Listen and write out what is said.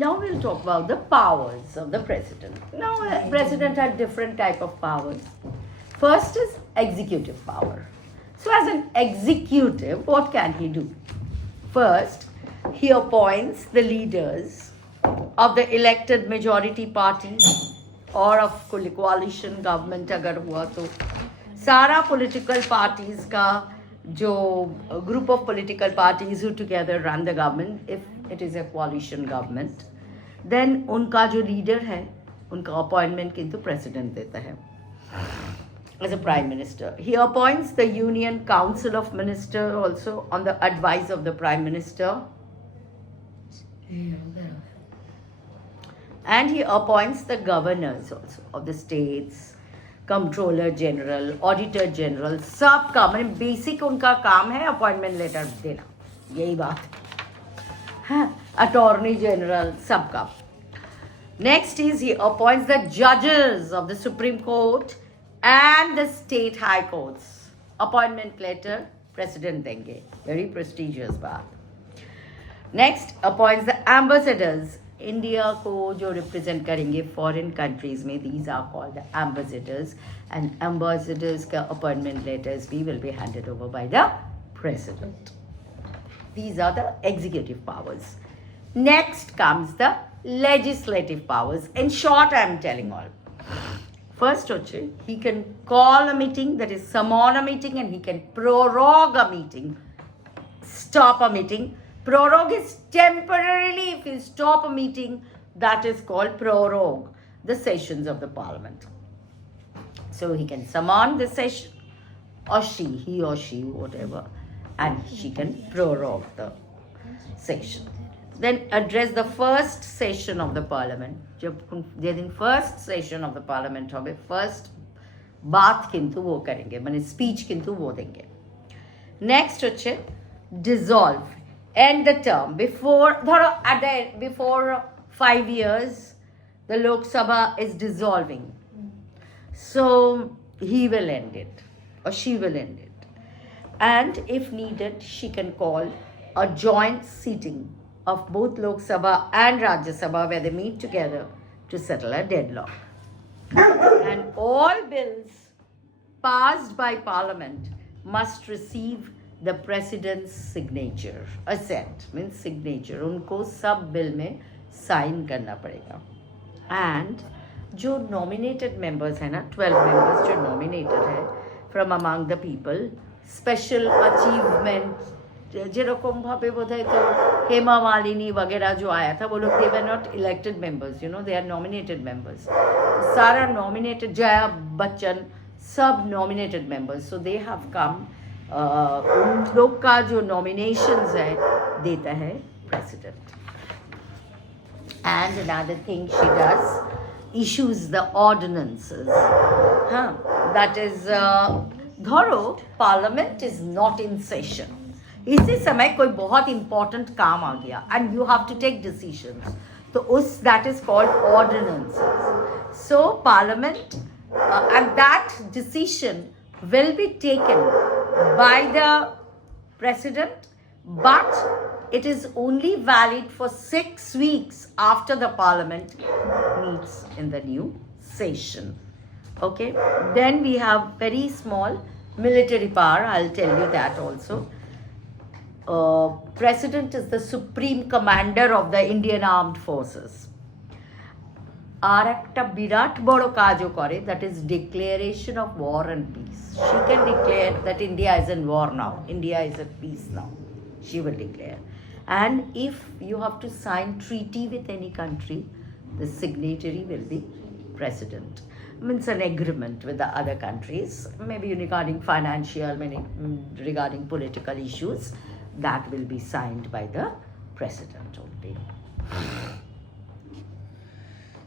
Now we'll talk about the powers of the president. Now, a president had different type of powers. First is executive power. So, as an executive, what can he do? First, he appoints the leaders of the elected majority party और of coalition government अगर हुआ तो सारा political parties का जो group of political parties who together run the government, if it is a coalition government, then उनका जो leader है उनका appointment किंतु president देता है as a prime minister. He appoints the Union Council of Ministers also on the advice of the prime minister. And he appoints the governors also of the states, comptroller general, auditor general, सब का मतलब basic उनका काम है appointment letter देना, यही बात है, अटॉर्नी जनरल सबका. Next is he appoints the judges of the Supreme Court and the state high courts. Appointment letter president देंगे, very prestigious बात. Next appoints the ambassadors. India को जो रिप्रेजेंट करेंगे फॉरेन कंट्रीज में, these are called ambassadors, and ambassadors का appointment letters भी will be handed over by the president. These are the executive powers. Next comes the legislative powers. In short, I am telling all. First, he can call a meeting, that is summon a meeting, and he can prorogue a meeting, stop a meeting. Prorogue is temporarily, if you stop a meeting, that is called prorogue, the sessions of the parliament. So he can summon the session, or he or she, whatever, and she can prorogue the session. Then address the first session of the parliament. जिस दिन first session of the parliament होगे, first बात किंतु वो करेंगे, माने speech किंतु वो देंगे. Next dissolve, end the term before 5 years the Lok Sabha is dissolving, so he will end it or she will end it, and if needed she can call a joint seating of both Lok Sabha and Rajya Sabha where they meet together to settle a deadlock. And all bills passed by Parliament must receive the President's signature. Assent means signature. उनको सब bill में sign करना पड़ेगा. And जो nominated members है ना, 12 members जो nominated है from among the people, special achievement, যেরকম ভাবে বোধহয় তো হেমা মালিনী वगैरह जो आया था, वो लोग they were not elected members, you know, they are nominated members. सारा nominated, जया बच्चन सब nominated members, so they have come. उन लोग का जो nominations है देता है president. And another thing she does, issues the ordinances. That is, धरो parliament is not in session, इसी समय कोई बहुत important काम आ गया and you have to take decisions, तो उस that is called ordinances. So parliament and that decision will be taken by the president, but it is only valid for 6 weeks after the parliament meets in the new session. Okay, then we have very small military power, I'll tell you that also. President is the supreme commander of the Indian Armed Forces. আর একটা বিরাট বড় কাজও করে, that is declaration of war and peace. She can declare that India is in war now, India is at peace now, she will declare. And if you have to sign treaty with any country, the signatory will be president. Means an agreement with the other countries, maybe regarding financial, maybe regarding political issues, that will be signed by the president only.